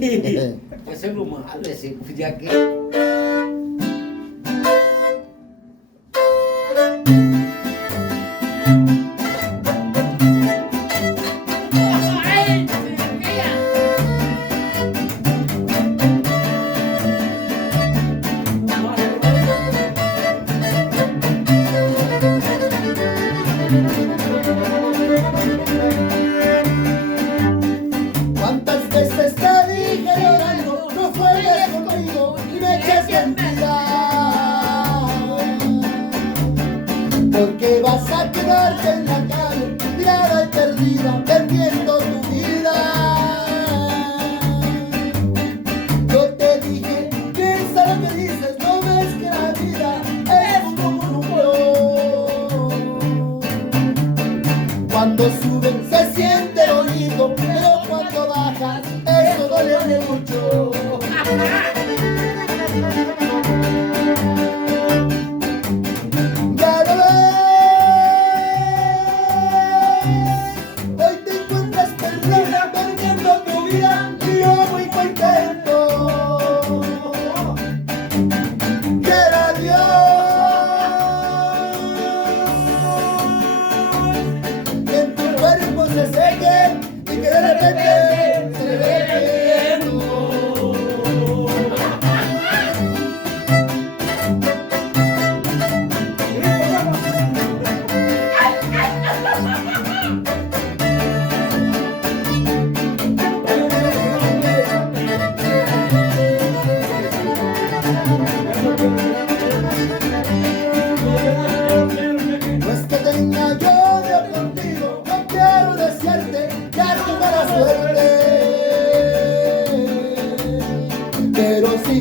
Eso es lo malo, ese, pues, ya que. ¿Cuántas veces te dije llorando, no juegues conmigo y me eches mentiras? Porque vas a quedarte en la calle, tirada y perdida, perdiendo tu vida. Yo te dije, piensa lo que dices, no ves que la vida es como un número. Cuando sube se siente bonito, pero cuando bajas eso duele mucho. Ya lo ves, hoy te encuentras perdida, perdiendo tu vida y yo muy contento. Quiera Dios que en tu cuerpo se seque y que de repente se le ve el viento. No es que tenga yo odio contigo, no quiero desearte ya tu mala suerte. Pero si